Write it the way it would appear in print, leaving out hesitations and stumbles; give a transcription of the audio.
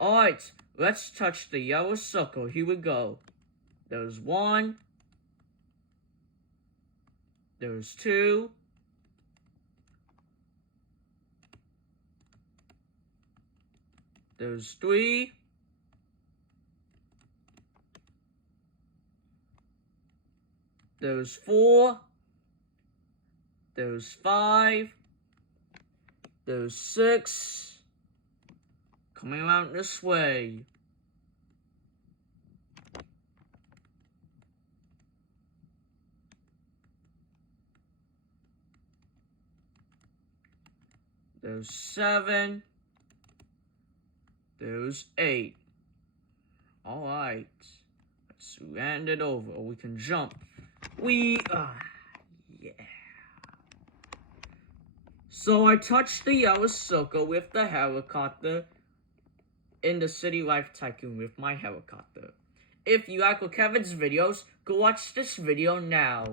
Alright, let's touch the yellow circle. Here we go. There's 1. There's 2. There's 3. There's 4. There's 5. There's 6. Coming around this way. There's 7. There's 8. Alright. Let's land it over. We can jump. Yeah. So I touched the yellow circle with the helicopter in the City Life Tycoon with my helicopter. If you like Kevin's videos, go watch this video now.